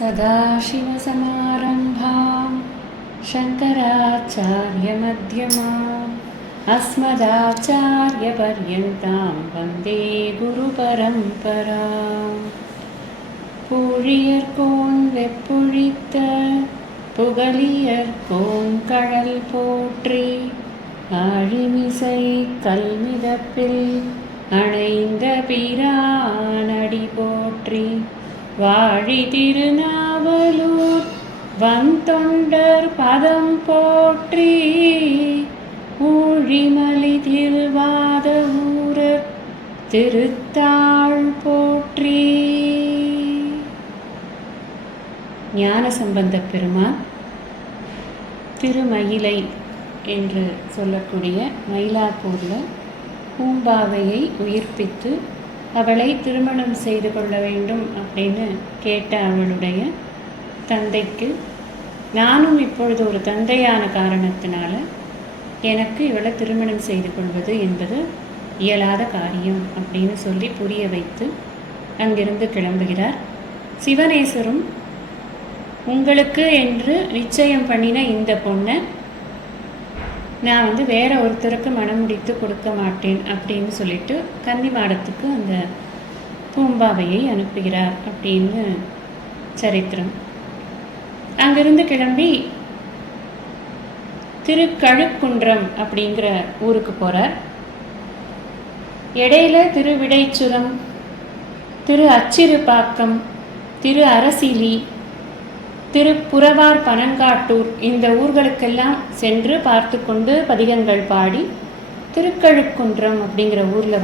सदाशिवसमारम्भां शङ्कराचार्यमध्यमाम् अस्मदाचार्यपर्यन्तां वन्दे गुरुपरम्पराम्. பூழியர்கோன் வெப்புழித்த புகழியர்கோன் கடல் போற்றி ஆழிமிசை கல்மிதப்பில் அணைந்த பிரானடி போற்றி வாழி திருநாவலூர் வந்தொண்டர் பதம் போற்றி ஊழிமலி திருவாத ஊரர் திருத்தாள் போற்றி. ஞானசம்பந்தப் பெருமான் திருமயிலை என்று சொல்லக்கூடிய மயிலாப்பூரில் பூம்பாவையை உயிர்ப்பித்து அவளை திருமணம் செய்து கொள்ள வேண்டும் அப்படின்னு கேட்ட அவளுடைய தந்தைக்கு, நானும் இப்பொழுது ஒரு தந்தையான காரணத்தினால எனக்கு இவளை திருமணம் செய்து கொள்வது என்பது இயலாத காரியம் அப்படின்னு சொல்லி புரிய வைத்து அங்கிருந்து கிளம்புகிறார். சிவனேசரும் உங்களுக்கு என்று நிச்சயம் பண்ணின இந்த பொண்ணை நான் வேற ஒருத்தருக்கு மனம் முடித்து கொடுக்க மாட்டேன் அப்படின்னு சொல்லிட்டு கன்னிமாடத்துக்கு அந்த பூம்பாவையை அனுப்புகிறார் அப்படின்னு சரித்திரம். அங்கிருந்து கிளம்பி திருக்கழுக்குன்றம் அப்படிங்கிற ஊருக்கு போகிறார். இடையில திருவிடைச்சுரம், திரு அச்சிறுபாக்கம், திரு அரசிலி, திருப்புறவார் பனங்காட்டூர் இந்த ஊர்களுக்கெல்லாம் சென்று பார்த்து கொண்டு பதிகங்கள் பாடி திருக்கழுக்குன்றம் அப்படிங்கிற ஊரில்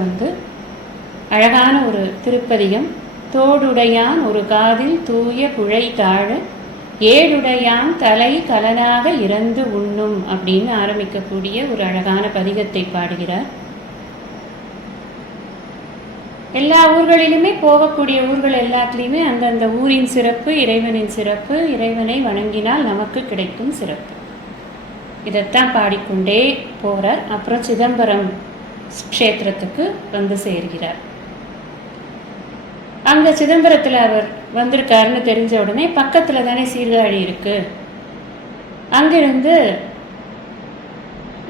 அழகான ஒரு திருப்பதிகம், தோடுடையான் ஒரு காதில் தூய புழை தாழ ஏடுடையான் தலை கலனாக இறந்து உண்ணும் அப்படின்னு ஆரம்பிக்கக்கூடிய ஒரு அழகான பதிகத்தை பாடுகிறார். எல்லா ஊர்களிலுமே போகக்கூடிய ஊர்கள் எல்லாத்துலேயுமே அந்தந்த ஊரின் சிறப்பு, இறைவனின் சிறப்பு, இறைவனை வணங்கினால் நமக்கு கிடைக்கும் சிறப்பு, இதைத்தான் பாடிக்கொண்டே போகிறார். அப்புறம் சிதம்பரம் க்ஷேத்திரத்துக்கு சேர்கிறார். அங்கே சிதம்பரத்தில் அவர் வந்திருக்காருன்னு தெரிஞ்ச உடனே பக்கத்தில் தானே சீர்காழி இருக்கு, அங்கிருந்து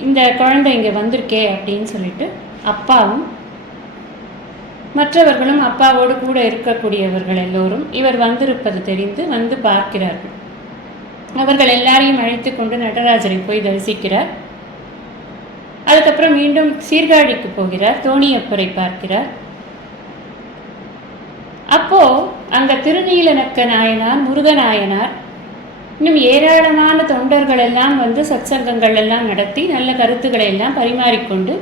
இந்த குழந்தை இங்கே வந்திருக்கே அப்படின்னு சொல்லிட்டு அப்பாவும் மற்றவர்களும் அப்பாவோடு கூட இருக்கக்கூடியவர்கள் எல்லோரும் இவர் வந்திருப்பது தெரிந்து பார்க்கிறார்கள். அவர்கள் எல்லாரையும் அழைத்து கொண்டு நடராஜரை போய் தரிசிக்கிறார். அதுக்கப்புறம் மீண்டும் சீர்காழிக்கு போகிறார், தோணியப்பரை பார்க்கிறார். அப்போ அங்க திருநீலநக்க நாயனார், முருகநாயனார், இன்னும் ஏராளமான தொண்டர்கள் எல்லாம் சத்சங்கங்கள் எல்லாம் நடத்தி நல்ல கருத்துக்களை எல்லாம் பரிமாறிக்கொண்டு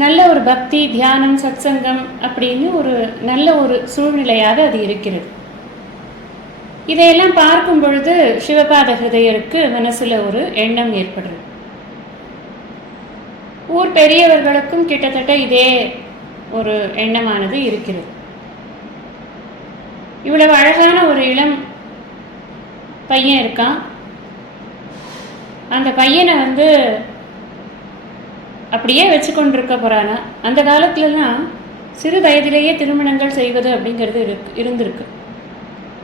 நல்ல ஒரு பக்தி, தியானம், சத்சங்கம் அப்படின்னு ஒரு நல்ல ஒரு சூழ்நிலையாக அது இருக்கிறது. இதையெல்லாம் பார்க்கும் பொழுது சிவபாத ஹிருதயருக்கு மனசுல ஒரு எண்ணம் ஏற்படுறது. ஊர் பெரியவர்களுக்கும் கிட்டத்தட்ட இதே ஒரு எண்ணமானது இருக்கிறது. இவ்வளவு அழகான ஒரு இளம் பையன் இருக்கான், அந்த பையனை அப்படியே வச்சு கொண்டிருக்க போறானா? அந்த காலத்துலலாம் சிறு வயதிலேயே திருமணங்கள் செய்வது அப்படிங்கிறது இருந்திருக்கு.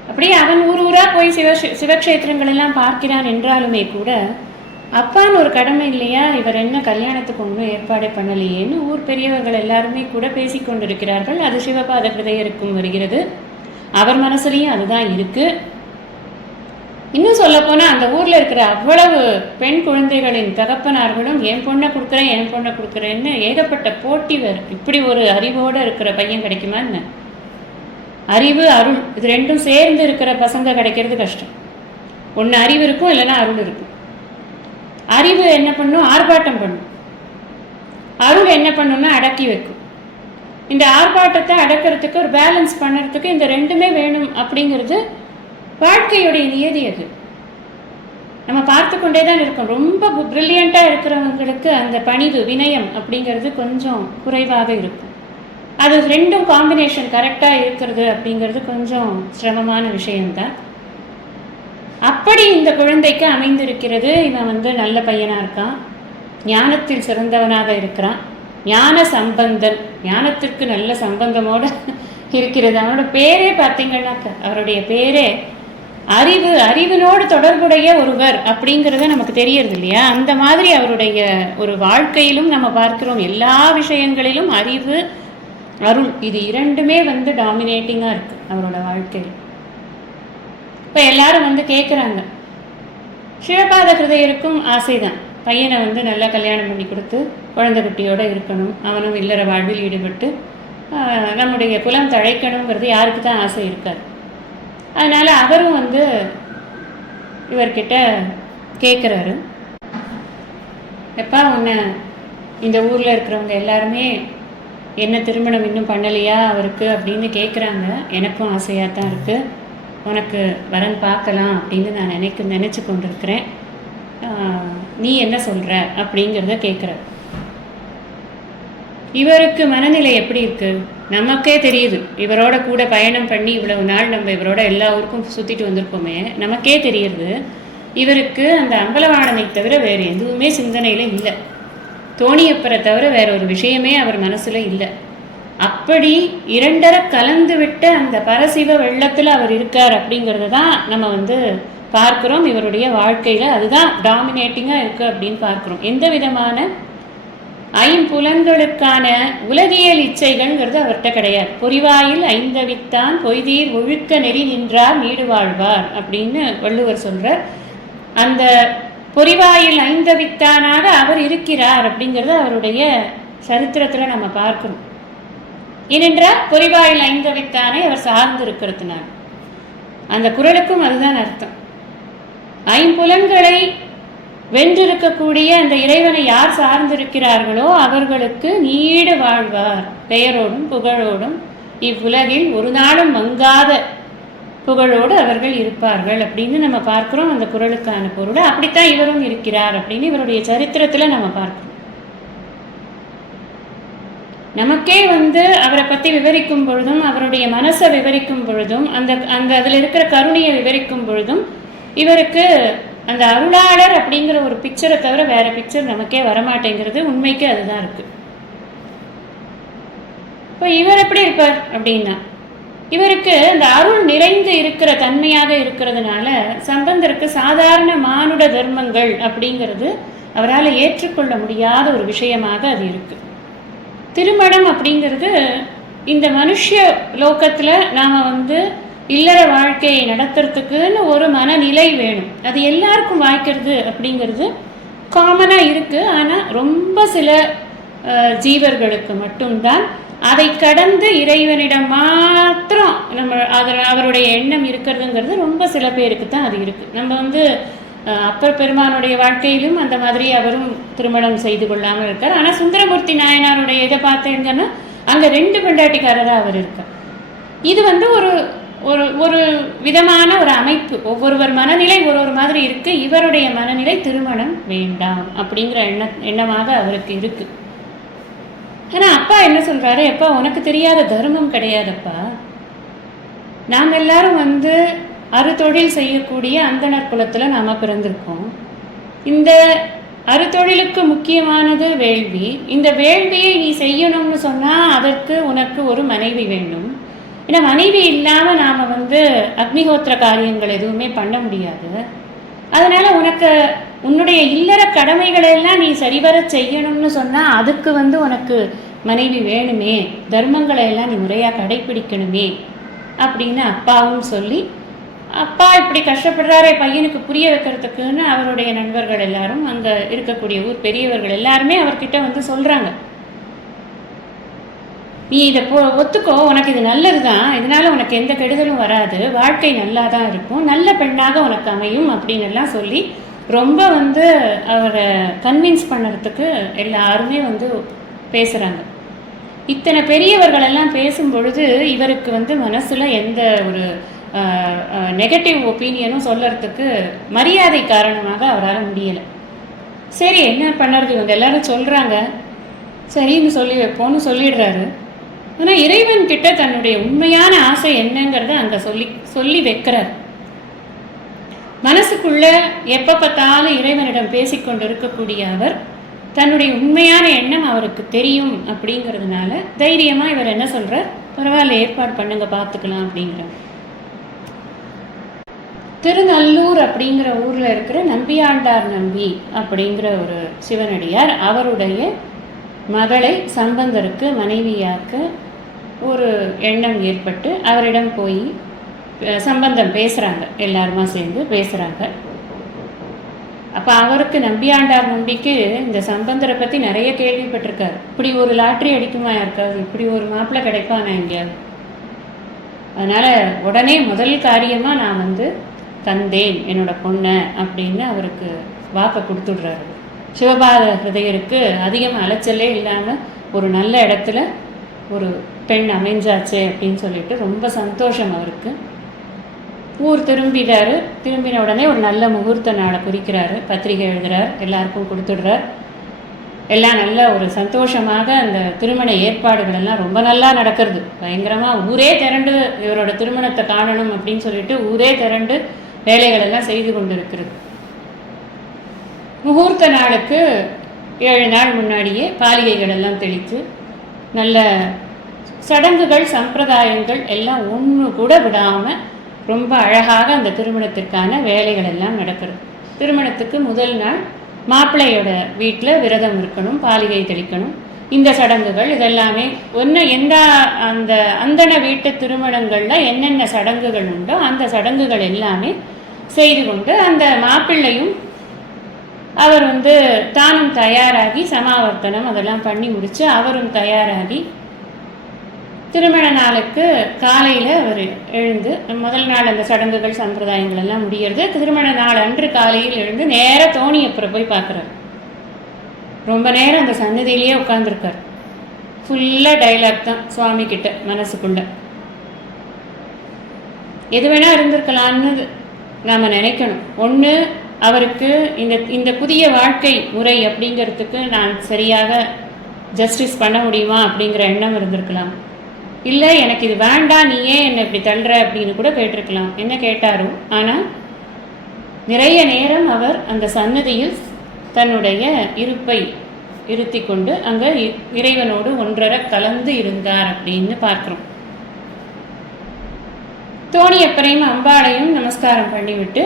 அப்படியே அவன் ஊரா போய் சிவக்ஷேத்திரங்கள் எல்லாம் பார்க்கிறான் என்றாலுமே கூட அப்பான்னு ஒரு கடமை இல்லையா, இவர் என்ன கல்யாணத்துக்கு ஒன்றும் ஏற்பாடே பண்ணலையேன்னு ஊர் பெரியவர்கள் எல்லாருமே கூட பேசிக்கொண்டிருக்கிறார்கள். அது சிவபாத ஹிருதயருக்கும் வருகிறது, அவர் மனசுலையும் அதுதான் இருக்கு. இன்னும் சொல்ல போனால் அந்த ஊரில் இருக்கிற அவ்வளவு பெண் குழந்தைகளின் தகப்பனார்களும் என் பொண்ணை கொடுக்குறேன்னு ஏகப்பட்ட போட்டி வரும். இப்படி ஒரு அறிவோடு இருக்கிற பையன் கிடைக்குமா என்ன? அறிவு, அருள் இது ரெண்டும் சேர்ந்து இருக்கிற பசங்க கிடைக்கிறது கஷ்டம். ஒன்று அறிவு இருக்கும், இல்லைன்னா அருள் இருக்கும். அறிவு என்ன பண்ணும்? ஆர்ப்பாட்டம் பண்ணும். அருள் என்ன பண்ணும்னா அடக்கி வைக்கும். இந்த ஆர்ப்பாட்டத்தை அடக்கிறதுக்கு, ஒரு பேலன்ஸ் பண்ணுறதுக்கு இந்த ரெண்டுமே வேணும் அப்படிங்கிறது வாழ்க்கையுடைய நியதி. அது நம்ம பார்த்து கொண்டே தான் இருக்கோம். ரொம்ப பிரில்லியண்ட்டாக இருக்கிறவங்களுக்கு அந்த பணிவு, வினயம் அப்படிங்கிறது கொஞ்சம் குறைவாக இருக்கும். அது ரெண்டும் காம்பினேஷன் கரெக்டாக இருக்கிறது அப்படிங்கிறது கொஞ்சம் சிரமமான விஷயம்தான். அப்படி இந்த குழந்தைக்கு அமைந்திருக்கிறது. இவன் நல்ல பையனாக இருக்கான், ஞானத்தில் சிறந்தவனாக இருக்கிறான், ஞான சம்பந்தன், ஞானத்திற்கு நல்ல சம்பந்தமோடு இருக்கிறது. அவனோட பேரே பார்த்தீங்கன்னாக்க, அவருடைய பேரே அறிவினோடு தொடர்புடைய ஒருவர் அப்படிங்கிறத நமக்கு தெரியறது இல்லையா? அந்த மாதிரி அவருடைய ஒரு வாழ்க்கையிலும் நம்ம பார்க்கிறோம். எல்லா விஷயங்களிலும் அறிவு, அருள், இது இரண்டுமே டாமினேட்டிங்காக இருக்குது அவரோட வாழ்க்கையில். இப்போ எல்லாரும் கேட்குறாங்க, சிவபாத ஹிருதயருக்கும் ஆசைதான், பையனை நல்லா கல்யாணம் பண்ணி கொடுத்து குழந்தை குட்டியோடு இருக்கணும், அவனும் இல்லற வாழ்வில் ஈடுபட்டு நம்முடைய குலம் தழைக்கணுங்கிறது யாருக்கு தான் ஆசை இருக்காது. அதனால் அவரும் இவர்கிட்ட கேட்குறாரு, எப்பா உன்னை இந்த ஊரில் இருக்கிறவங்க எல்லாருமே என்ன திருமணம் இன்னும் பண்ணலையா அவருக்கு அப்படின்னு கேட்குறாங்க. எனக்கும் ஆசையாக தான் இருக்குது, உனக்கு வரன் பார்க்கலாம் அப்படின்னு நான் நினச்சி கொண்டிருக்கிறேன், நீ என்ன சொல்கிற அப்படிங்கிறத கேட்குற. இவருக்கு மனநிலை எப்படி இருக்குது நமக்கே தெரியுது. இவரோட கூட பயணம் பண்ணி இவ்வளவு நாள் நம்ம இவரோட எல்லா ஊருக்கும் சுற்றிட்டு வந்திருக்கோமே, நமக்கே தெரியுது இவருக்கு அந்த அம்பலவாணனை தவிர வேறு எதுவுமே சிந்தனையில் இல்லை, தோணியப்பரை தவிர வேற ஒரு விஷயமே அவர் மனசில் இல்லை. அப்படி இரண்டரை கலந்து விட்ட அந்த பரசிவ வெள்ளத்தில் அவர் இருக்கார் அப்படிங்கிறத தான் நம்ம பார்க்குறோம் இவருடைய வாழ்க்கையில். அதுதான் டாமினேட்டிங்காக இருக்குது அப்படின்னு பார்க்குறோம். எந்த விதமான ஐம்புலன்களுக்கான உலகியல் இச்சைகள்ங்கிறது அவர்கிட்ட கிடையாது. பொறிவாயில் ஐந்தவித்தான் பொய்தீர் ஒழுக்க நெறி நின்றார் நீடு வாழ்வார் அப்படின்னு வள்ளுவர் சொல்கிறார். அந்த பொறிவாயில் ஐந்தவித்தானாக அவர் இருக்கிறார் அப்படிங்கிறது அவருடைய சரித்திரத்தில் நம்ம பார்க்கணும். ஏனென்றால் பொறிவாயில் ஐந்தவித்தானை அவர் சார்ந்து இருக்கிறதுனால. அந்த குறளுக்கும் அதுதான் அர்த்தம். ஐம்புலன்களை வென்றிருக்கக்கூடிய அந்த இறைவனை யார் சார்ந்திருக்கிறார்களோ அவர்களுக்கு நீடு வாழ்வார், பெயரோடும் புகழோடும் இவ்வுலகில் ஒரு நாளும் மங்காத புகழோடு அவர்கள் இருப்பார்கள் அப்படின்னு நம்ம பார்க்கிறோம். அந்த குறளுக்கான பொருள் அப்படித்தான் இவரும் இருக்கிறார் அப்படின்னு இவருடைய சரித்திரத்தில் நம்ம பார்க்கிறோம். நமக்கே அவரை பற்றி விவரிக்கும் பொழுதும் அவருடைய மனசை விவரிக்கும் பொழுதும் அந்த அதில் இருக்கிற கருணையை விவரிக்கும் பொழுதும் இவருக்கு அந்த அருளாளர் அப்படிங்கிற ஒரு பிக்சரை தவிர வேற பிக்சர் நமக்கே வரமாட்டேங்கிறது. உண்மைக்கு அதுதான் இருக்கு. இப்போ இவர் எப்படி இருப்பார் அப்படின்னா, இவருக்கு அந்த அருள் நிறைந்து இருக்கிற தன்மையாக இருக்கிறதுனால சம்பந்தருக்கு சாதாரண மானுட தர்மங்கள் அப்படிங்கிறது அவரால் ஏற்றுக்கொள்ள முடியாத ஒரு விஷயமாக அது இருக்கு. திருமணம் அப்படிங்கிறது இந்த மனுஷ லோகத்தில் நாம் இல்லற வாழ்க்கையை நடத்துறதுக்குன்னு ஒரு மனநிலை வேணும். அது எல்லாருக்கும் வாய்க்கிறது அப்படிங்கிறது காமனாக இருக்குது. ஆனால் ரொம்ப சில ஜீவர்களுக்கு மட்டும்தான் அதை கடந்து இறைவனிடம் மாத்திரம் அவருடைய எண்ணம் இருக்கிறதுங்கிறது ரொம்ப சில பேருக்கு தான் அது இருக்குது. நம்ம அப்பர் பெருமானுடைய வாழ்க்கையிலும் அந்த மாதிரி அவரும் திருமணம் செய்து கொள்ளாமல் இருக்கார். ஆனால் சுந்தரமூர்த்தி நாயனாருடைய இதை பார்த்தீங்கன்னா அங்கே 2 பெண்டாட்டிக்காரராக அவர் இருக்கார். இது ஒரு ஒரு ஒரு விதமான ஒரு அமைப்பு. ஒவ்வொருவர் மனநிலை ஒரு மாதிரி இருக்கு. இவருடைய மனநிலை திருமணம் வேண்டாம் அப்படிங்கிற எண்ணமாக அவருக்கு இருக்கு. ஆனா அப்பா என்ன சொல்றாரு, எப்பா உனக்கு தெரியாத தர்மம் கிடையாதப்பா, நாம் எல்லாரும் அறுதொழில் செய்யக்கூடிய அந்தணர் குலத்துல நாம பிறந்திருக்கோம். இந்த அறுதொழிலுக்கு முக்கியமானது வேள்வி. இந்த வேள்வியை நீ செய்யணும்னு சொன்னா அதற்கு உனக்கு ஒரு மனைவி வேண்டும். ஏன்னா மனைவி இல்லாமல் நாம் அக்னிஹோத்திர காரியங்கள் எதுவுமே பண்ண முடியாது. அதனால் உன்னுடைய இல்லற கடமைகளெல்லாம் நீ சரிவர செய்யணும்னு சொன்னால் அதுக்கு உனக்கு மனைவி வேணுமே, தர்மங்களை எல்லாம் நீ முறையாக கடைப்பிடிக்கணுமே அப்படின்னு அப்பாவும் சொல்லி, அப்பா இப்படி கஷ்டப்படுறாரே பையனுக்கு புரிய வைக்கிறதுக்குன்னு அவருடைய நண்பர்கள் எல்லாரும், அங்கே இருக்கக்கூடிய ஊர் பெரியவர்கள் எல்லாருமே அவர்கிட்ட சொல்கிறாங்க, நீ இதை ஒத்துக்கோ, உனக்கு இது நல்லது தான், இதனால் உனக்கு எந்த கெடுதலும் வராது, வாழ்க்கை நல்லா தான் இருக்கும், நல்ல பெண்ணாக உனக்கு அமையும் அப்படின்னு எல்லாம் சொல்லி ரொம்ப அவரை கன்வின்ஸ் பண்ணுறதுக்கு எல்லாருமே பேசுகிறாங்க. இத்தனை பெரியவர்களெல்லாம் பேசும் பொழுது இவருக்கு மனசில் எந்த ஒரு நெகட்டிவ் ஒப்பீனியனும் சொல்கிறதுக்கு மரியாதை காரணமாக அவரால் முடியலை. சரி என்ன பண்ணுறது, இவங்க எல்லாரும் சொல்கிறாங்க, சரின்னு சொல்லி வைப்போன்னு சொல்லிடுறாரு. ஆனால் இறைவன் கிட்ட தன்னுடைய உண்மையான ஆசை என்னங்கிறத அங்கே சொல்லி வைக்கிறார். மனசுக்குள்ள எப்போ பார்த்தாலும் இறைவனிடம் பேசிக்கொண்டு இருக்கக்கூடிய அவர் தன்னுடைய உண்மையான எண்ணம் அவருக்கு தெரியும் அப்படிங்கிறதுனால தைரியமாக இவர் என்ன சொல்கிறார், பரவாயில்ல ஏற்பாடு பண்ணுங்க பார்த்துக்கலாம் அப்படிங்கிறாங்க. திருநல்லூர் அப்படிங்கிற ஊரில் இருக்கிற நம்பியாண்டார் நம்பி அப்படிங்கிற ஒரு சிவனடியார் அவருடைய மகளை சம்பந்தருக்கு மனைவியாக்க ஒரு எண்ணம் ஏற்பட்டு அவரிடம் போய் சம்பந்தம் பேசுகிறாங்க, எல்லாருமா சேர்ந்து பேசுகிறாங்க. அப்போ அவருக்கு நம்பியாண்டார் நம்பிக்கு இந்த சம்பந்தரை பற்றி நிறைய கேள்விப்பட்டிருக்காரு. இப்படி ஒரு லாட்ரி அடிக்குமா யாருக்காவது, இப்படி ஒரு மாப்பிள்ளை கிடைப்பானா எங்கேயாவது. அதனால் உடனே முதல் காரியமாக நான் தந்தேன் என்னோட பொண்ணை அப்படின்னு அவருக்கு வாக்கை கொடுத்துடுறாரு. சிவபாத ஹிருதயருக்கு அதிகமாக அலைச்சலே இல்லாமல் ஒரு நல்ல இடத்துல ஒரு பெண் அமைஞ்சாச்சே அப்படின்னு சொல்லிட்டு ரொம்ப சந்தோஷம் அவருக்கு. ஊர் திரும்பினார். திரும்பின உடனே ஒரு நல்ல முகூர்த்த நாளை குறிக்கிறாரு, பத்திரிகை எழுதுகிறார், எல்லாருக்கும் கொடுத்துடுறார். எல்லாம் நல்ல ஒரு சந்தோஷமாக அந்த திருமண ஏற்பாடுகள் எல்லாம் ரொம்ப நல்லா நடக்கிறது. பயங்கரமாக ஊரே திரண்டு இவரோட திருமணத்தை காணணும் அப்படின்னு சொல்லிட்டு ஊரே திரண்டு வேலைகள் எல்லாம் செய்து கொண்டு இருக்கிறது. முகூர்த்த நாளுக்கு 7 நாள் முன்னாடியே பாலிகைகள் எல்லாம் தெளித்து நல்ல சடங்குகள் சம்பிரதாயங்கள் எல்லாம் ஒன்று கூட விடாமல் ரொம்ப அழகாக அந்த திருமணத்திற்கான வேலைகள் எல்லாம் நடக்கிறது. திருமணத்துக்கு முதல் நாள் மாப்பிள்ளையோட வீட்டில் விரதம் இருக்கணும், பாலிகை தெளிக்கணும். இந்த சடங்குகள் இதெல்லாமே எந்த அந்த அந்தன வீட்டு திருமணங்களில் என்னென்ன சடங்குகள் உண்டோ அந்த சடங்குகள் எல்லாமே செய்து கொண்டு அந்த மாப்பிள்ளையும் அவர் தானும் தயாராகி சமாவர்த்தனம் அதெல்லாம் பண்ணி முடித்து அவரும் தயாராகி திருமண நாளுக்கு காலையில் அவர் எழுந்து முதல் நாள் அந்த சடங்குகள் சம்பிரதாயங்கள் எல்லாம் முடிகிறது. திருமண நாள் அன்று காலையில் எழுந்து நேராக தோணியப்பரை போய் பார்க்குறாரு. ரொம்ப நேரம் அந்த சன்னதியிலேயே உட்காந்துருக்கார். ஃபுல்லாக டைலாக் தான் சுவாமி கிட்ட மனசுக்குள்ள. எது வேணா இருந்திருக்கலான்னு நாம் நினைக்கணும். ஒன்று அவருக்கு இந்த புதிய வாழ்க்கை முறை அப்படிங்கிறதுக்கு நான் சரியாக ஜஸ்டிஸ் பண்ண முடியுமா அப்படிங்கிற எண்ணம் இருந்திருக்கலாம். இல்லை எனக்கு இது வேண்டாம், நீ ஏன் என்னை இப்படி தள்ளுற அப்படின்னு கூட கேட்டிருக்கலாம். என்ன கேட்டாரோ. ஆனால் நிறைய நேரம் அவர் அந்த சன்னதியில் தன்னுடைய இருப்பை இருத்தி கொண்டு அங்கே இறைவனோடு ஒன்றரை கலந்து இருந்தார் அப்படின்னு பார்க்குறோம். தோணியப்பரையும் அம்பாளையும் நமஸ்காரம் பண்ணிவிட்டு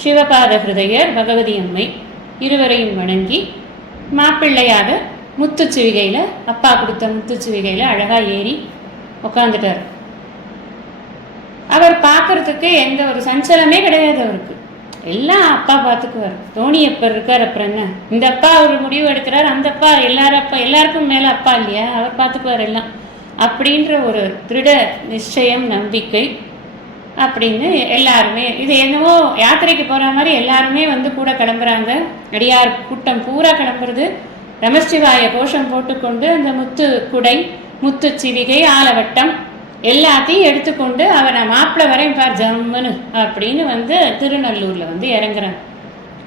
சிவபாத ஹிருதயர் பகவதி அம்மை இருவரையும் வணங்கி மாப்பிள்ளையாக முத்துச்சிவிகையில் அப்பா கொடுத்த முத்துச்சிவிகையில் அழகாக ஏறி உட்காந்துட்டார். அவர் பார்க்கறதுக்கு எந்த ஒரு சஞ்சலமே கிடையாது. அவருக்கு எல்லாம் அப்பா பார்த்துக்குவார். தோணியப்பர் இருக்கார், அப்புறம் என்ன, இந்த அப்பா ஒரு முடிவு எடுக்கிறார், அந்த அப்பா எல்லாருக்கும் மேலே அப்பா இல்லையா, அவர் பார்த்துக்குவார் எல்லாம் அப்படின்ற ஒரு திருட நிச்சயம் நம்பிக்கை அப்படின்னு எல்லாருமே இது என்னவோ யாத்திரைக்கு போகிற மாதிரி எல்லாருமே கூட கிளம்புறாங்க. அடியார் கூட்டம் பூரா கிளம்புறது. நமச்சிவாய கோஷம் போட்டுக்கொண்டு அந்த முத்து குடை முத்து சிவிகை ஆலவட்டம் எல்லாத்தையும் எடுத்துக்கொண்டு அவரை மாப்பிள்ளை வரையும் பார் ஜம்முன்னு அப்படின்னு திருநல்லூரில் இறங்குறாங்க.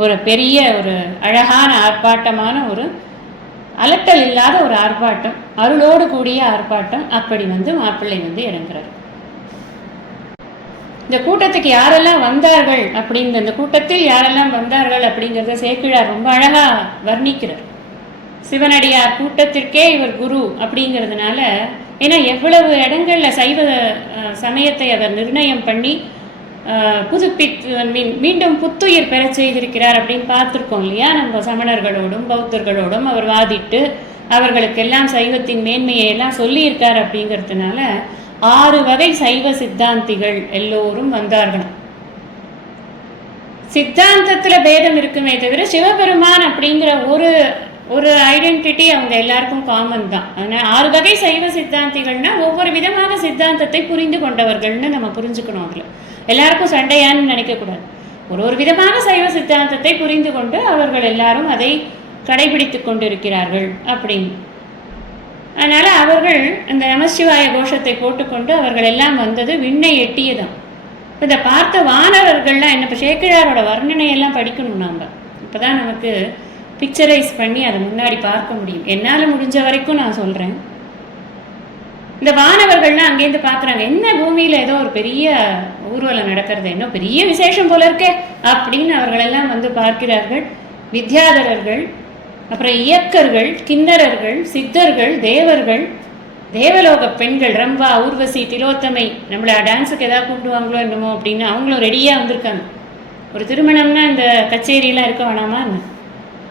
ஒரு பெரிய ஒரு அழகான ஆர்ப்பாட்டமான ஒரு அலட்டல் இல்லாத ஒரு ஆர்ப்பாட்டம், அருளோடு கூடிய ஆர்ப்பாட்டம். அப்படி மாப்பிள்ளை இறங்குறார். இந்த கூட்டத்துக்கு யாரெல்லாம் வந்தார்கள் அப்படிங்கிற அந்த கூட்டத்தில் யாரெல்லாம் வந்தார்கள் அப்படிங்கிறத சேக்கிழார் ரொம்ப அழகாக வர்ணிக்கிறார். சிவனடியார் கூட்டத்திற்கே இவர் குரு அப்படிங்கிறதுனால, ஏன்னா எவ்வளவு இடங்களில் சைவ சமயத்தை அவர் நிர்ணயம் பண்ணி மீண்டும் புத்துயிர் பெற செய்திருக்கிறார் அப்படின்னு பார்த்துருக்கோம் இல்லையா. நம்ம சமணர்களோடும் பௌத்தர்களோடும் அவர் வாதிட்டு அவர்களுக்கெல்லாம் சைவத்தின் மேன்மையை எல்லாம் சொல்லியிருக்கார். அப்படிங்கிறதுனால 6 வகை சைவ சித்தாந்திகள் எல்லோரும் வந்தார்கள். சித்தாந்தத்தில் பேதம் இருக்குமே தவிர சிவபெருமான் அப்படிங்கிற ஒரு ஐடென்டிட்டி அவங்க எல்லாருக்கும் காமன் தான். அதனால் 6 வகை சைவ சித்தாந்திகள்னா ஒவ்வொரு விதமாக சித்தாந்தத்தை புரிந்து கொண்டவர்கள்னு நம்ம புரிஞ்சுக்கணும். அதில் எல்லாருக்கும் சண்டையான்னு நினைக்கக்கூடாது. ஒரு விதமான சைவ சித்தாந்தத்தை புரிந்து கொண்டு அவர்கள் எல்லாரும் அதை கடைபிடித்து கொண்டிருக்கிறார்கள் அப்படின்னு. அதனால் அவர்கள் அந்த நமசிவாய கோஷத்தை போட்டுக்கொண்டு அவர்கள் எல்லாம் வந்தது விண்ணை எட்டியதான். இப்போ இதை பார்த்த வானவர்கள்லாம் என்ன, இப்போ சேக்கிழாரோட வர்ணனையெல்லாம் படிக்கணும் நாம். இப்போ தான் நமக்கு பிக்சரைஸ் பண்ணி அதை முன்னாடி பார்க்க முடியும். என்னால் முடிஞ்ச வரைக்கும் நான் சொல்கிறேன். இந்த வானவர்கள்லாம் அங்கேருந்து பார்க்குறாங்க, என்ன பூமியில் ஏதோ ஒரு பெரிய ஊர்வலம் நடக்கிறது, என்ன பெரிய விசேஷம் போல இருக்கே அப்படின்னு அவர்களெல்லாம் பார்க்கிறார்கள். வித்யாதரர்கள், அப்புறம் இயக்கர்கள், கிண்ணறர்கள், சித்தர்கள், தேவர்கள் தேவலோக பெண்கள் ரம்பா, ஊர்வசி, திலோத்தமை, நம்மளை டான்ஸுக்கு எதாவது கூப்பிடுவாங்களோ என்னமோ அப்படின்னு அவங்களும் ரெடியாக வந்திருக்காங்க. ஒரு திருமணம்னா இந்த கச்சேரியெலாம் இருக்க வேணாமா,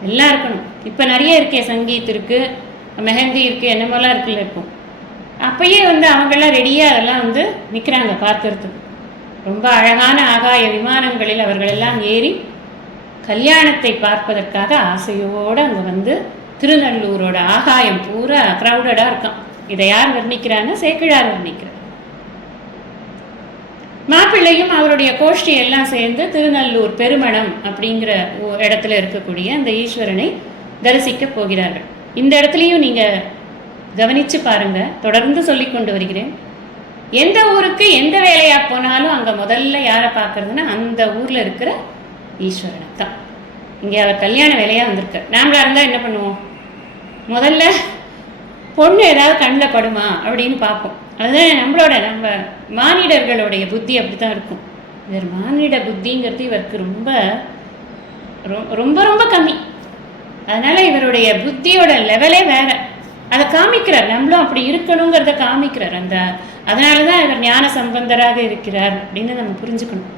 எல்லாம் இருக்கணும். இப்போ நிறைய இருக்கே, சங்கீத் இருக்குது, மெஹந்தி இருக்குது, என்னமோலாம் இருக்குல்ல. இப்போ அப்பயே அவங்கெல்லாம் ரெடியாக அதெல்லாம் நிற்கிறாங்க பார்க்கறதுக்கு. ரொம்ப அழகான ஆகாய விமானங்களில் அவர்கள் எல்லாம் ஏறி கல்யாணத்தை பார்ப்பதற்காக ஆசையோடு அங்கே திருநல்லூரோட ஆகாயம் பூரா க்ரௌடடாக இருக்கான். இதை யார் வர்ணிக்கிறான்னு சேக்கிழார் வர்ணிக்கிறார். மாப்பிள்ளையும் அவருடைய கோஷ்டி எல்லாம் சேர்ந்து திருநல்லூர் பெருமணம் அப்படிங்கிற இடத்துல இருக்கக்கூடிய அந்த ஈஸ்வரனை தரிசிக்க போகிறார்கள். இந்த இடத்துலையும் நீங்கள் கவனித்து பாருங்க, தொடர்ந்து சொல்லி கொண்டு வருகிறேன். எந்த ஊருக்கு எந்த வேலையாக போனாலும் அங்கே முதல்ல யாரை பார்க்கறதுன்னா அந்த ஊரில் இருக்கிற ஈஸ்வரனை தான். இங்கே அவர் கல்யாண வேலையாக வந்திருக்கார். நாமளாக இருந்தால் என்ன பண்ணுவோம்? முதல்ல பொண்ணு ஏதாவது கண்ணில் படுமா அப்படின்னு பார்ப்போம். அதுதான் நம்ம மானிடர்களுடைய புத்தி அப்படி தான் இருக்கும். இவர் மானிட புத்திங்கிறது இவருக்கு ரொம்ப ரொம்ப ரொம்ப கம்மி. அதனால் இவருடைய புத்தியோட லெவலே வேறு. அதை காமிக்கிறார், நம்மளும் அப்படி இருக்கணுங்கிறத காமிக்கிறார். அதனால தான் இவர் ஞான சம்பந்தராக இருக்கிறார் அப்படின்னு நம்ம புரிஞ்சுக்கணும்.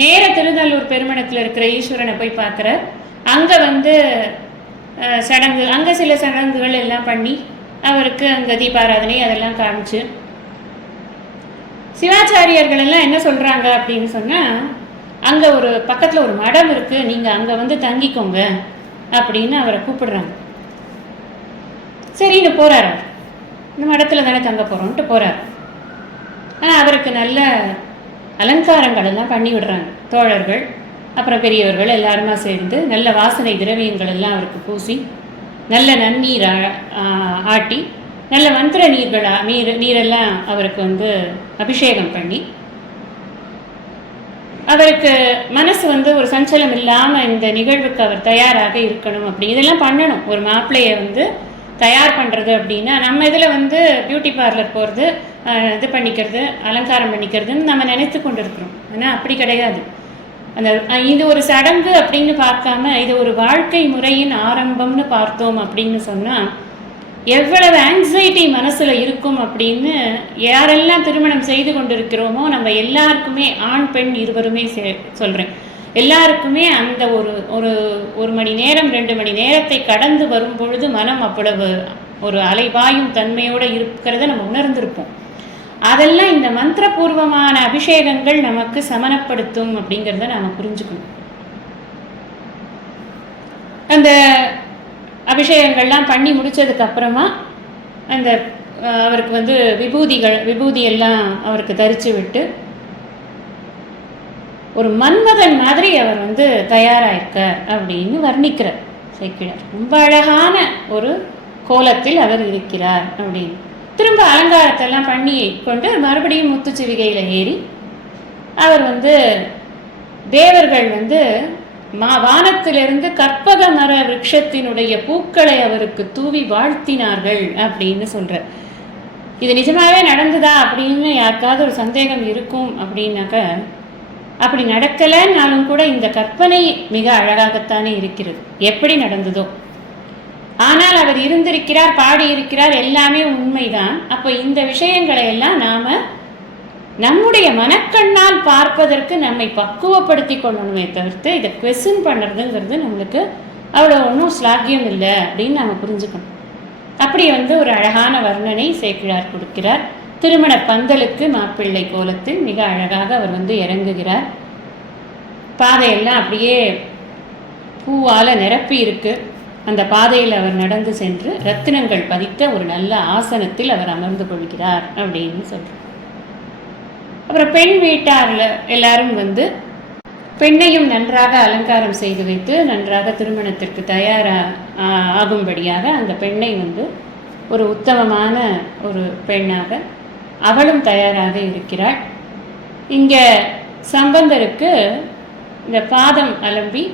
நேர திருநல்லூர் பெருமணத்தில் இருக்கிற ஈஸ்வரனை போய் பார்க்குறார். அங்கே சடங்கு, அங்கே சில சடங்குகள் எல்லாம் பண்ணி அவருக்கு அங்கே தீபாராதனை அதெல்லாம் காமிச்சு, சிவாச்சாரியர்கள் எல்லாம் என்ன சொல்கிறாங்க அப்படின்னு சொன்னால், அங்கே ஒரு பக்கத்தில் ஒரு மடம் இருக்குது, நீங்கள் அங்கே தங்கிக்கோங்க அப்படின்னு அவரை கூப்பிடுறாங்க. சரின்னு போகிறார். அவர் இந்த மடத்தில் தானே தங்க போகிறோன்ட்டு போகிறார். ஆனால் அவருக்கு நல்ல அலங்காரங்கள் எல்லாம் பண்ணி விடுறாங்க தோழர்கள், அப்புறம் பெரியவர்கள் எல்லாருமா சேர்ந்து நல்ல வாசனை திரவியங்கள் எல்லாம் அவருக்கு பூசி, நல்ல நன்னீர் ஆட்டி, நல்ல மந்திர நீரெல்லாம் அவருக்கு அபிஷேகம் பண்ணி, அவருக்கு மனசு ஒரு சஞ்சலம் இல்லாமல் இந்த நிகழ்வுக்கு அவர் தயாராக இருக்கணும். அப்படி இதெல்லாம் பண்ணணும். ஒரு மாப்பிள்ளையை தயார் பண்ணுறது அப்படின்னா, நம்ம இதில் பியூட்டி பார்லர் போகிறது, இது பண்ணிக்கிறது, அலங்காரம் பண்ணிக்கிறதுன்னு நம்ம நினைத்து கொண்டு இருக்கிறோம். ஆனால் அப்படி கிடையாது. இது ஒரு சடங்கு அப்படின்னு பார்க்காம இது ஒரு வாழ்க்கை முறையின் ஆரம்பம்னு பார்த்தோம் அப்படின்னு சொன்னால், எவ்வளவு ஆங்ஸைட்டி மனசில் இருக்கும் அப்படின்னு யாரெல்லாம் திருமணம் செய்து கொண்டிருக்கிறோமோ நம்ம எல்லாருக்குமே, ஆண் பெண் இருவருமே சொல்கிறேன், எல்லாருக்குமே அந்த ஒரு மணி நேரம் 2 மணி நேரத்தை கடந்து வரும் பொழுது மனம் அவ்வளவு ஒரு அலைவாயும் தன்மையோடு இருக்கிறத நம்ம உணர்ந்திருப்போம். அதெல்லாம் இந்த மந்திரபூர்வமான அபிஷேகங்கள் நமக்கு சமனப்படுத்தும் அப்படிங்கிறத நாம் புரிஞ்சுக்கணும். அந்த அபிஷேகங்கள்லாம் பண்ணி முடித்ததுக்கு அப்புறமா அந்த அவருக்கு விபூதி எல்லாம் அவருக்கு தரித்து விட்டு ஒரு மன்மதன் மாதிரி அவர் தயாராயிருக்கார் அப்படின்னு வர்ணிக்கிறார் சேக்கிழார். ரொம்ப அழகான ஒரு கோலத்தில் அவர் இருக்கிறார் அப்படின்னு. திரும்ப அலங்காரத்தெல்லாம் பண்ணி கொண்டு மறுபடியும் முத்துச்சிவிகையில் ஏறி அவர் தேவர்கள் வானத்திலிருந்து கற்பக மர விருட்சத்தினுடைய பூக்களை அவருக்கு தூவி வாழ்த்தினார்கள் அப்படின்னு சொல்கிறார். இது நிஜமாகவே நடந்ததா அப்படின்னு யாருக்காவது ஒரு சந்தேகம் இருக்கும் அப்படின்னாக்க, அப்படி நடக்கலைன்னாலும் கூட இந்த கற்பனை மிக அழகாகத்தானே இருக்கிறது, எப்படி நடந்ததோ. ஆனால் அவர் இருந்திருக்கிறார், பாடியிருக்கிறார், எல்லாமே உண்மைதான். அப்போ இந்த விஷயங்களை எல்லாம் நாம் நம்முடைய மனக்கண்ணால் பார்ப்பதற்கு நம்மை பக்குவப்படுத்தி கொள்ளணுமே தவிர்த்து இதை கொஸ்டின் பண்ணுறதுங்கிறது நம்மளுக்கு அவ்வளோ ஒன்றும் ஸ்லாக்கியம் இல்லை அப்படின்னு நாம் புரிஞ்சுக்கணும். அப்படி ஒரு அழகான வர்ணனை சேக்கிழார் கொடுக்கிறார். திருமண பந்தலுக்கு மாப்பிள்ளை கோலத்தில் மிக அழகாக அவர் இறங்குகிறார். பாதையெல்லாம் அப்படியே பூவால் நிரப்பி இருக்கு. அந்த பாதையில் அவர் நடந்து சென்று ரத்தினங்கள் பதித்த ஒரு நல்ல ஆசனத்தில் அவர் அமர்ந்து கொள்கிறார் அப்படின்னு சொல்கிறார். அப்புறம் பெண் வீட்டாரில் எல்லாரும் பெண்ணையும் நன்றாக அலங்காரம் செய்து வைத்து நன்றாக திருமணத்திற்கு ஆகும்படியாக அந்த பெண்ணை ஒரு உத்தமமான ஒரு பெண்ணாக அவளும் தயாராக இருக்கிறாள். இங்கே சம்பந்தருக்கு இந்த பாதம் அலம்பி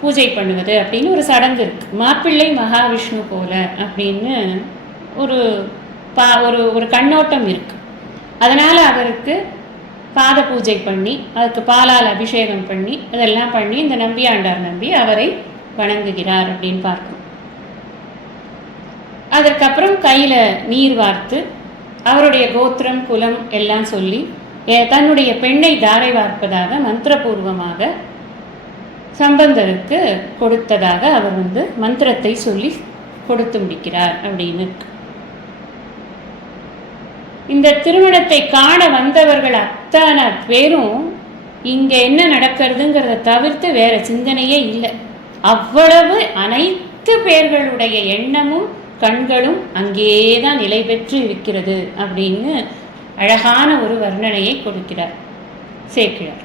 பூஜை பண்ணுவது அப்படின்னு ஒரு சடங்கு இருக்குது. மாப்பிள்ளை மகாவிஷ்ணு போல அப்படின்னு ஒரு ஒரு கண்ணோட்டம் இருக்குது. அதனால் அவருக்கு பாத பூஜை பண்ணி அதுக்கு பாலால் அபிஷேகம் பண்ணி அதெல்லாம் பண்ணி இந்த நம்பியாண்டார் நம்பி அவரை வணங்குகிறார் அப்படின்னு பார்க்கணும். அதற்கப்புறம் கையில் நீர் வார்த்து அவருடைய கோத்திரம் குலம் எல்லாம் சொல்லி தன்னுடைய பெண்ணை தாரை வார்ப்பதாக மந்திரபூர்வமாக சம்பந்தருக்கு கொடுத்ததாக அவர் மந்திரத்தை சொல்லி கொடுத்து முடிக்கிறார் அப்படின்னு. இந்த திருமணத்தை காண வந்தவர்கள் அத்தனை பேரும் இங்கே என்ன நடக்கிறதுங்கிறத தவிர்த்து வேற சிந்தனையே இல்லை. அவ்வளவு அனைத்து பேர்களுடைய எண்ணமும் கண்களும் அங்கேதான் நிலை பெற்று இருக்கிறது அப்படின்னு அழகான ஒரு வர்ணனையை கொடுக்கிறார் சேக்கிழார்.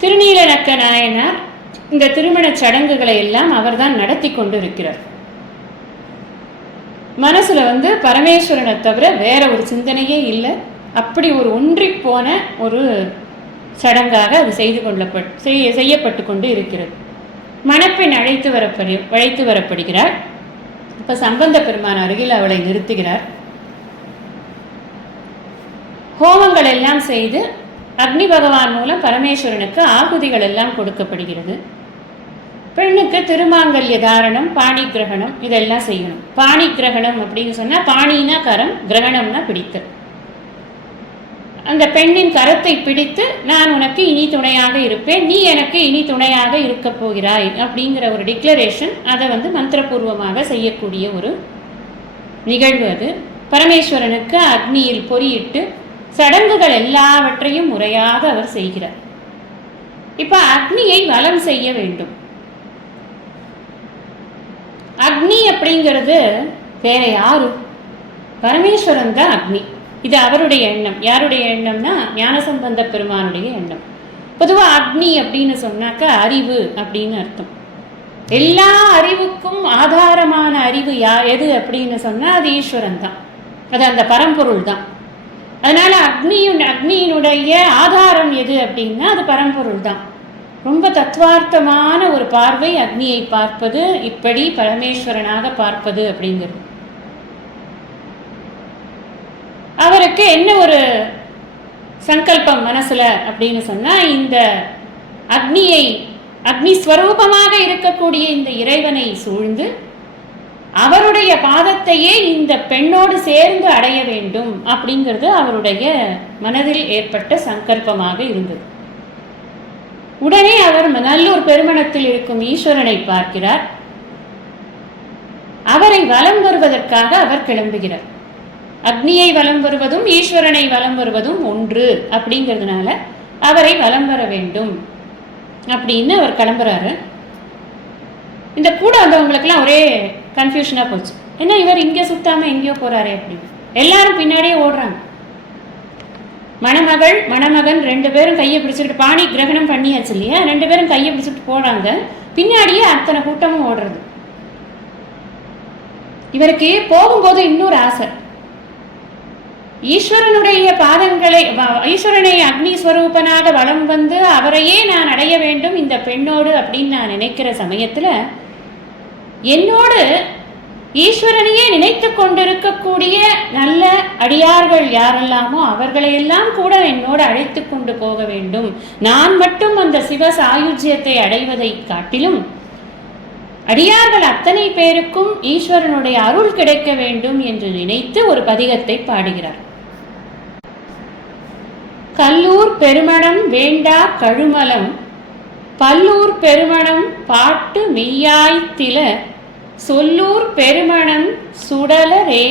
திருநீலநக்க நாயனார் இந்த திருமண சடங்குகளை எல்லாம் அவர்தான் நடத்தி கொண்டு இருக்கிறார். மனசுல பரமேஸ்வரனை தவிர வேற ஒரு சிந்தனையே இல்லை. அப்படி ஒரு ஒன்றி போன ஒரு சடங்காக அது செய்யப்பட்டு கொண்டு இருக்கிறது. மணப்பெண் அழைத்து வரப்படுகிறார். இப்ப சம்பந்த பெருமான் அருகில் அவளை நிறுத்துகிறார். ஹோமங்கள் எல்லாம் செய்து அக்னி பகவான் மூலம் பரமேஸ்வரனுக்கு ஆகுதிகள் எல்லாம் கொடுக்கப்படுகிறது. பெண்ணுக்கு திருமாங்கல்ய தாரணம், பாணி கிரகணம் இதெல்லாம் செய்யணும். பாணி கிரகணம் அப்படின்னு சொன்னா பாணினா கரம், கிரகணம்னா பிடித்தல். அந்த பெண்ணின் கரத்தை பிடித்து நான் உனக்கு இனி துணையாக இருப்பேன், நீ எனக்கு இனி துணையாக இருக்க போகிறாய் அப்படிங்கிற ஒரு டிக்ளரேஷன். அதை மந்திரபூர்வமாக செய்யக்கூடிய ஒரு நிகழ்வு அது. பரமேஸ்வரனுக்கு அக்னியில் பொறியிட்டு சடங்குகள் எல்லாவற்றையும் முறையாக அவர் செய்கிறார். இப்ப அக்னியை வலம் செய்ய வேண்டும். அக்னி அப்படிங்கிறது வேற யாரு? பரமேஸ்வரன் தான் அக்னி. இது அவருடைய எண்ணம். யாருடைய எண்ணம்னா ஞானசம்பந்த பெருமானுடைய எண்ணம். பொதுவாக அக்னி அப்படின்னு சொன்னாக்கா அறிவு அப்படின்னு அர்த்தம். எல்லா அறிவுக்கும் ஆதாரமான அறிவு எது அப்படின்னு சொன்னா அது ஈஸ்வரன் தான், அது அந்த பரம்பொருள் தான். அதனால அக்னியினுடைய ஆதாரம் எது அப்படின்னா அது பரம்பொருள் தான். ரொம்ப தத்துவார்த்தமான ஒரு பார்வை அக்னியை பார்ப்பது, இப்படி பரமேஸ்வரனாக பார்ப்பது அப்படிங்கிறது. அவருக்கு என்ன ஒரு சங்கல்பம் மனசுல அப்படின்னு சொன்னா, இந்த அக்னி ஸ்வரூபமாக இருக்கக்கூடிய இந்த இறைவனை சூழ்ந்து அவருடைய பாதத்தையே இந்த பெண்ணோடு சேர்ந்து அடைய வேண்டும் அப்படிங்கிறது அவருடைய மனதில் ஏற்பட்ட சங்கல்பமாக இருந்தது. உடனே அவர் நல்லூர் பெருமணத்தில் இருக்கும் ஈஸ்வரனை பார்க்கிறார். அவரை வலம் வருவதற்காக அவர் கிளம்புகிறார். அக்னியை வலம் வருவதும் ஈஸ்வரனை வலம் வருவதும் ஒன்று அப்படிங்கிறதுனால அவரை வலம் வர வேண்டும் அப்படின்னு அவர் கிளம்புறாரு. இந்த கூட வந்தவங்களுக்கெல்லாம் ஒரே கன்ஃபியூஷனா போச்சு. ஏன்னா இவர் இங்கே சுத்தாம எங்கேயோ போறாரே அப்படின்னு. எல்லாரும் பின்னாடியே ஓடுறாங்க. மணமகன் 2 பேரும் கையை பிடிச்சிட்டு, பாணி கிரகணம் பண்ணியாச்சு இல்லையா, 2 பேரும் கையை பிடிச்சிட்டு போறாங்க. பின்னாடியே அத்தனை கூட்டமும் ஓடுறது. இவருக்கு போகும்போது இன்னொரு ஆசை, ஈஸ்வரனுடைய பாதங்களை, ஈஸ்வரனை அக்னி ஸ்வரூபனாக வலம் வந்து அவரையே நான் அடைய வேண்டும் இந்த பெண்ணோடு அப்படின்னு நான் நினைக்கிற சமயத்துல என்னோடு ஈஸ்வரனையே நினைத்து கொண்டிருக்கக்கூடிய நல்ல அடியார்கள் யாரெல்லாமோ அவர்களையெல்லாம் கூட என்னோடு அழைத்து கொண்டு போக வேண்டும். நான் மட்டும் அந்த சிவ சாயுஜ்யத்தை அடைவதை காட்டிலும் அடியார்கள் அத்தனை பேருக்கும் ஈஸ்வரனுடைய அருள் கிடைக்க வேண்டும் என்று நினைத்து ஒரு பதிகத்தை பாடுகிறார். கல்லூர் பெருமணம் வேண்டா கழுமலம், பல்லூர் பெருமணம் பாட்டு மெய்யாய்த்தில, சொல்லூர் பெருமணம் சுடலரே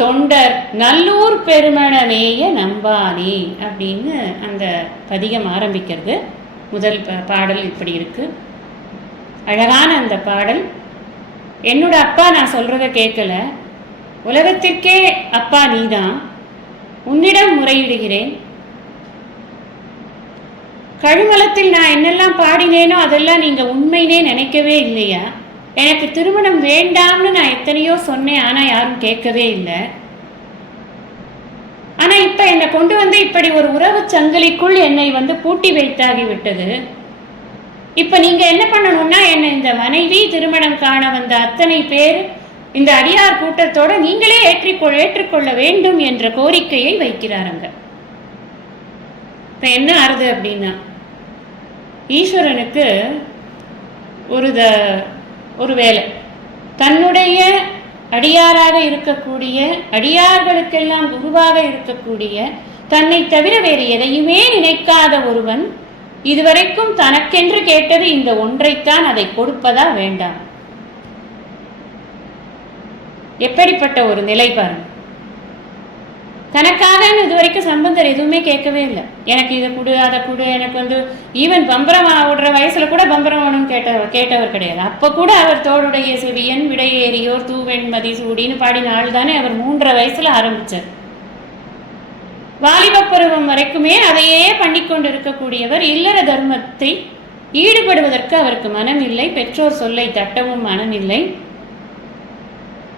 தொண்டர் நல்லூர் பெருமணமேய நம்பானே அப்படின்னு அந்த பதிகம் ஆரம்பிக்கிறது. முதல் பாடல் இப்படி இருக்கு. அழகான அந்த பாடல். என்னோட அப்பா நான் சொல்றத கேட்கல, உலகத்திற்கே அப்பா நீதான், உன்னிடம் முறையிடுகிறேன். கழுமலத்தில் நான் என்னெல்லாம் பாடினேனோ அதெல்லாம் நீங்க உண்மைனே நினைக்கவே இல்லையா? எனக்கு திருமணம் வேண்டாம்னு நான் எத்தனையோ சொன்னேன், ஆனா யாரும் கேட்கவே இல்லை. ஆனா இப்ப என்னை கொண்டு வந்து இப்படி ஒரு உறவு சங்கிலிக்குள் என்னை பூட்டி வைத்தாகி விட்டது. இப்ப நீங்க என்ன பண்ணணும்னா, என்னை இந்த மனைவி திருமணம் காண வந்த அத்தனை பேர் இந்த அடியார் கூட்டத்தோட நீங்களே ஏற்றுக்கொள்ள வேண்டும் என்ற கோரிக்கையை வைக்கிறாருங்க. இப்ப என்ன ஆறுது அப்படின்னா, ஈஸ்வரனுக்கு ஒரு வேலை, தன்னுடைய அடியாராக இருக்கக்கூடிய, அடியார்களுக்கெல்லாம் குருவாக இருக்கக்கூடிய, தன்னை தவிர வேறு எதையுமே நினைக்காத ஒருவன் இதுவரைக்கும் தனக்கென்று கேட்டது இந்த ஒன்றைத்தான், அதை கொடுப்பதா வேண்டாம்? எப்படிப்பட்ட ஒரு நிலை பாருங்க. தனக்காக இதுவரைக்கும் சம்பந்தர் எதுவுமே கேட்கவே இல்லை. எனக்கு இதை கொடு, அதை கொடு, எனக்கு ஈவன் பம்பரம் ஓடுற வயசுல கூட பம்பரம் வேணும்னு கேட்டவர் கிடையாது. அப்ப கூட அவர் தோளுடைய செவியன் விடையேறியோர் தூவெண்மதி சூடின்னு பாடினாள் தானே அவர் 3.5 வயசுல ஆரம்பிச்சார். வாலிப பருவம் வரைக்குமே அதையே பண்ணிக்கொண்டு இருக்கக்கூடியவர். இல்லற தர்மத்தை ஈடுபடுவதற்கு அவருக்கு மனம் இல்லை. பெற்றோர் சொல்லை தட்டவும் மனம் இல்லை.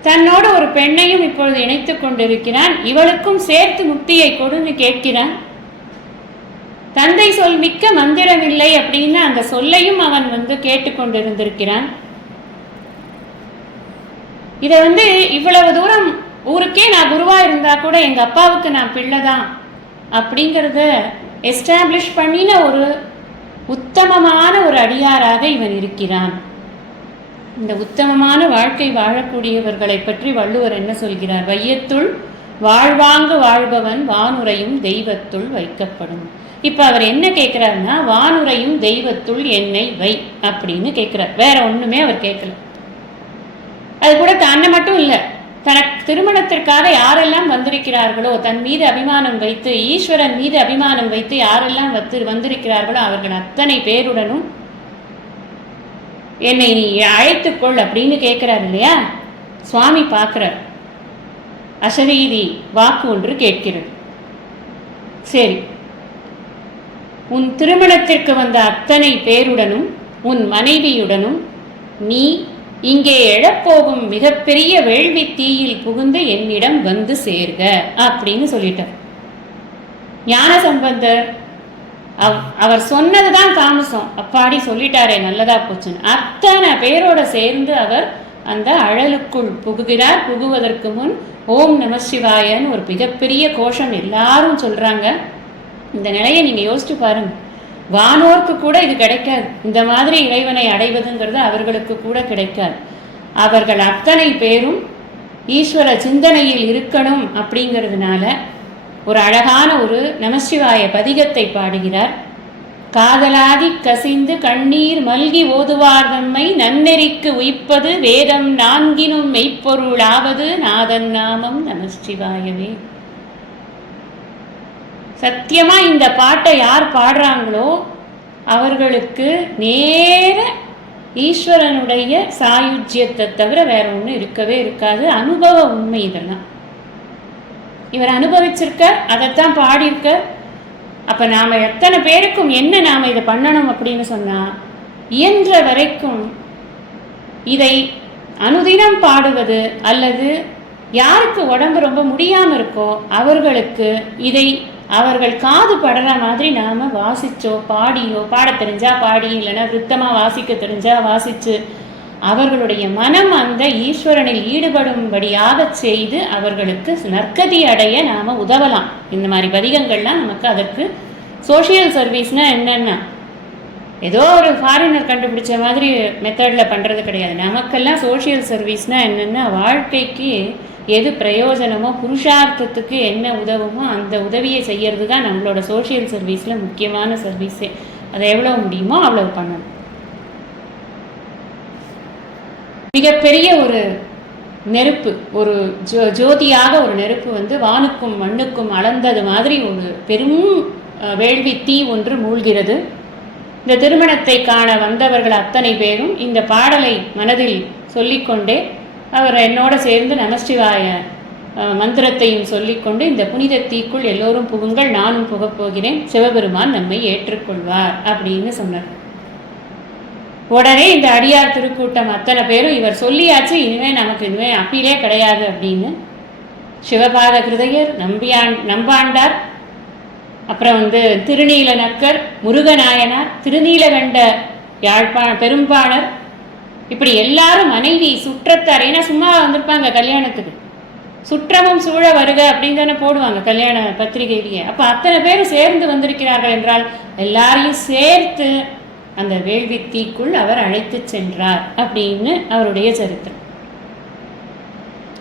தன்னோடு ஒரு பெண்ணையும் இப்பொழுது இணைத்துக் கொண்டிருக்கிறான். இவளுக்கும் சேர்த்து முக்தியை கொடுன்னு கேட்கிறான். தந்தை சொல் மிக்க மந்திரமில்லை அப்படின்னு அந்த சொல்லையும் அவன் கேட்டுக்கொண்டிருந்திருக்கிறான். இதை இவ்வளவு தூரம் ஊருக்கே நான் குருவா இருந்தா கூட எங்க அப்பாவுக்கு நான் பிள்ளைதான் அப்படிங்கிறத எஸ்டாப்ளிஷ் பண்ணின ஒரு உத்தமமான ஒரு அடியாராக இவன் இருக்கிறான். இந்த உத்தமமான வாழ்க்கை வாழக்கூடியவர்களை பற்றி வள்ளுவர் என்ன சொல்கிறார்? வையத்துள் வாழ்வாங்கு வாழ்பவன் வானுரையும் தெய்வத்துள் வைக்கப்படும். இப்ப அவர் என்ன கேட்கிறாருன்னா, வானுரையும் தெய்வத்துள் என்னை வை அப்படின்னு கேட்கிறார். வேற ஒண்ணுமே அவர் கேட்கல. அது கூட தன்னை மட்டும் இல்லை, தனக்கு திருமணத்திற்காக யாரெல்லாம் வந்திருக்கிறார்களோ, தன் மீது அபிமானம் வைத்து, ஈஸ்வரன் மீது அபிமானம் வைத்து யாரெல்லாம் வந்திருக்கிறார்களோ அவர்கள் அத்தனை பேருடனும் என்னை நீ அழைத்துக்கொள் அப்படின்னு கேட்கிறார் இல்லையா? சுவாமி பார்க்கிறார். அசரீதி வாக்கு ஒன்று கேட்கிறது. சரி, உன் திருமணத்திற்கு வந்த அத்தனை பேருடனும் உன் மனைவியுடனும் நீ இங்கே எழப்போகும் மிகப்பெரிய வேள்வி தீயில் புகுந்து என்னிடம் வந்து சேர்க அப்படின்னு சொல்லிட்டார். ஞான சம்பந்தர் அவர் சொன்னதுதான் தாமசம். அப்பாடி சொல்லிட்டாரே, நல்லதா போச்சுன்னு அத்தனை பேரோட சேர்ந்து அவர் அந்த அழலுக்குள் புகுகிறார். புகுவதற்கு முன் ஓம் நம சிவாயன்னு ஒரு மிகப்பெரிய கோஷம் எல்லாரும் சொல்றாங்க. இந்த நிலையை நீங்க யோசிச்சு பாருங்க. வானோர்க்கு கூட இது கிடைக்காது. இந்த மாதிரி இறைவனை அடைவதுங்கிறது அவர்களுக்கு கூட கிடைக்காது. அவர்கள் அத்தனை பேரும் ஈஸ்வர சிந்தனையில் இருக்கணும் அப்படிங்கிறதுனால ஒரு அழகான ஒரு நமசிவாய பதிகத்தை பாடுகிறார். காதலாகி கசிந்து கண்ணீர் மல்கி ஓதுவார் தம்மை நன்னெறிக்கு உயிப்பது வேதம் நான்கினும் மெய்ப்பொருளாவது நாதன் நாமம் நமசிவாயவே. சத்தியமா இந்த பாட்டை யார் பாடுறாங்களோ அவர்களுக்கு நேர ஈஸ்வரனுடைய சாயுஜ்யத்தை தவிர வேற ஒன்றும் இருக்கவே இருக்காது. அனுபவ உண்மை இதெல்லாம். இவர் அனுபவிச்சிருக்க, அதைத்தான் பாடியிருக்க. அப்ப நாம எத்தனை பேருக்கும் என்ன நாம இதை பண்ணணும் அப்படின்னு சொன்னா, இயன்ற வரைக்கும் இதை அனுதினம் பாடுவது, அல்லது யாருக்கு உடம்பு ரொம்ப முடியாம இருக்கோ அவர்களுக்கு இதை அவர்கள் காது படுற மாதிரி நாம வாசிச்சோ பாடியோ, பாட தெரிஞ்சா பாடி, இல்லைன்னா விருத்தமா வாசிக்க தெரிஞ்சா வாசிச்சு அவர்களுடைய மனம் அந்த ஈஸ்வரனில் ஈடுபடும்படியாக செய்து அவர்களுக்கு நற்கதி அடைய நாம உதவலாம். இந்த மாதிரி பதிகங்கள்லாம் நமக்கு அதற்கு சோஷியல் சர்வீஸ்னா என்னன்னா ஏதோ ஒரு ஃபாரினர் கண்டுபிடிச்ச மாதிரி மெத்தடில் பண்ணுறது கிடையாது. நமக்கெல்லாம் சோஷியல் சர்வீஸ்னா என்னென்னா, வாழ்க்கைக்கு எது பிரயோஜனமோ, புருஷார்த்தத்துக்கு என்ன உதவுமோ அந்த உதவியை செய்யறது தான் நம்மளோட சோஷியல் சர்வீஸில் முக்கியமான சர்வீஸே. அதை எவ்வளோ முடியுமோ அவ்வளோ பண்ணணும். மிகப்பெரிய ஒரு நெருப்பு, ஒரு ஜோதியாக ஒரு நெருப்பு வானுக்கும் மண்ணுக்கும் அளந்தது மாதிரி ஒரு பெரும் வேள்வி தீ ஒன்று மூழ்கிறது. இந்த திருமணத்தை காண வந்தவர்கள் அத்தனை பேரும் இந்த பாடலை மனதில் சொல்லிக்கொண்டே அவர் என்னோட சேர்ந்து நமசிவாய மந்திரத்தையும் சொல்லிக்கொண்டு இந்த புனித தீக்குள் எல்லோரும் புகுங்கள், நானும் புகப் போகிறேன், சிவபெருமான் நம்மை ஏற்றுக்கொள்வார் அப்படின்னு சொன்னார். உடனே இந்த அடியார் திருக்கூட்டம் அத்தனை பேரும் இவர் சொல்லியாச்சு, நமக்கு இனிமே அப்பீலே கிடையாது அப்படின்னு சிவபாத கிருதையர், நம்பாண்டார், அப்புறம் திருநீல நக்கர், முருகநாயனார், திருநீலகண்ட பெரும்பாணர், இப்படி எல்லாரும் மனைவி சுற்றத்தார். ஏன்னா சும்மா வந்திருப்பாங்க கல்யாணத்துக்கு, சுற்றமும் சூழ வருக அப்படின்னு தானே போடுவாங்க கல்யாண பத்திரிகையிலேயே. அப்போ அத்தனை பேரும் சேர்ந்து வந்திருக்கிறார்கள் என்றால் எல்லாரையும் சேர்த்து அந்த வேள்வி தீக்குள் அவர் அழைத்து சென்றார் அப்படின்னு அவருடைய சரித்திரம்.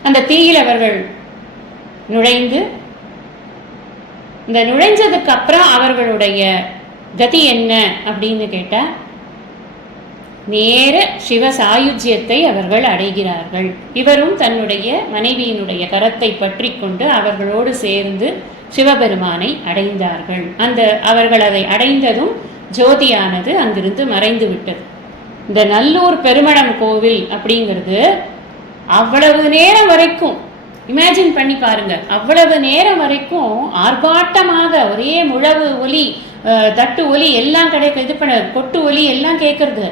அந்த தீயில் அவர்கள் நுழைந்து, இந்த நுழைஞ்சதுக்கு அப்புறம் அவர்களுடைய கதி என்ன அப்படின்னு கேட்டால், நேர சிவ சாயுஜ்யத்தை அவர்கள் அடைகிறார்கள். இவரும் தன்னுடைய மனைவியினுடைய கரத்தை பற்றி கொண்டு அவர்களோடு சேர்ந்து சிவபெருமானை அடைந்தார்கள். அவர்கள் அதை அடைந்ததும் ஜோதியானது அங்கிருந்து மறைந்து விட்டது. இந்த நல்லூர் பெருமடம் கோவில் அப்படிங்கிறது அவ்வளவு நேரம் வரைக்கும் இமேஜின் பண்ணி பாருங்க, அவ்வளவு நேரம் வரைக்கும் ஆர்ப்பாட்டமாக ஒரே முழவு ஒலி, தட்டு ஒலி எல்லாம் இது பண்ண, கொட்டு ஒலி எல்லாம் கேட்கறது,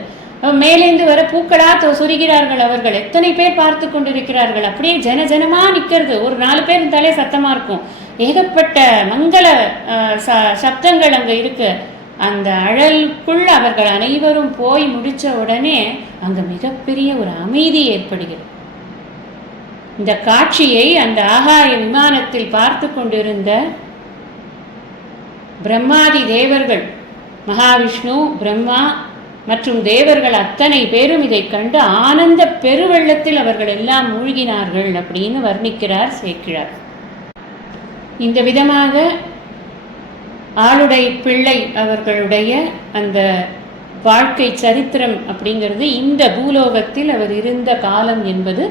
மேலேந்து வர பூக்களா சொருகிறார்கள். அவர்கள் எத்தனை பேர் பார்த்து கொண்டிருக்கிறார்கள். அப்படியே ஜனமா நிற்கிறது. ஒரு 4 பேர் இருந்தாலே சத்தமா இருக்கும். ஏகப்பட்ட மங்கள சப்தங்கள் அங்கே இருக்கு. அந்த அழலுக்குள் அவர்கள் அனைவரும் போய் முடிச்ச உடனே அங்க மிகப்பெரிய ஒரு அமைதி ஏற்படுகிறது. இந்த காட்சியை அந்த ஆகாய விமானத்தில் பார்த்து கொண்டிருந்த பிரம்மாதி தேவர்கள், மகாவிஷ்ணு, பிரம்மா மற்றும் தேவர்கள் அத்தனை பேரும் இதை கண்டு ஆனந்த பெருவெள்ளத்தில் அவர்கள் எல்லாம் மூழ்கினார்கள் அப்படின்னு வர்ணிக்கிறார் சேக்கிழார். இந்த விதமாக ஆளுடை பிள்ளை அவர்களுடைய அந்த வாழ்க்கை சரித்திரம் அப்படிங்கிறது இந்த பூலோகத்தில் அவர் இருந்த காலம் என்பது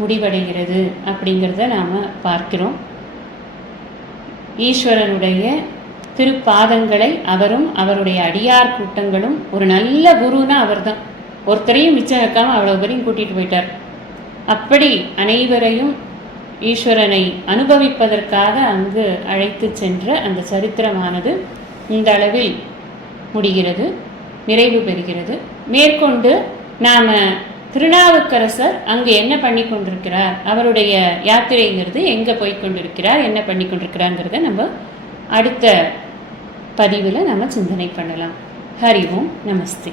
முடிவடைகிறது அப்படிங்கிறத நாம் பார்க்கிறோம். ஈஸ்வரனுடைய திருப்பாதங்களை அவரும் அவருடைய அடியார் கூட்டங்களும், ஒரு நல்ல குருன்னா அவர் தான், ஒருத்தரையும் மிச்சம் வைக்காமல் அவ்வளோ பேரையும் கூட்டிகிட்டு போயிட்டார். அப்படி அனைவரையும் ஈஸ்வரனை அனுபவிப்பதற்காக அங்கு அழைத்து சென்ற அந்த சரித்திரமானது இந்த அளவில் முடிகிறது, நிறைவு பெறுகிறது. மேற்கொண்டு நாம் திருநாவுக்கரசர் அங்கு என்ன பண்ணி கொண்டிருக்கிறார், அவருடைய யாத்திரைங்கிறது எங்கே போய் கொண்டிருக்கிறார், என்ன பண்ணி கொண்டிருக்கிறாங்கிறத நம்ம அடுத்த பதிவில் நம்ம சிந்தனை பண்ணலாம். ஹரி ஓம் நமஸ்தே.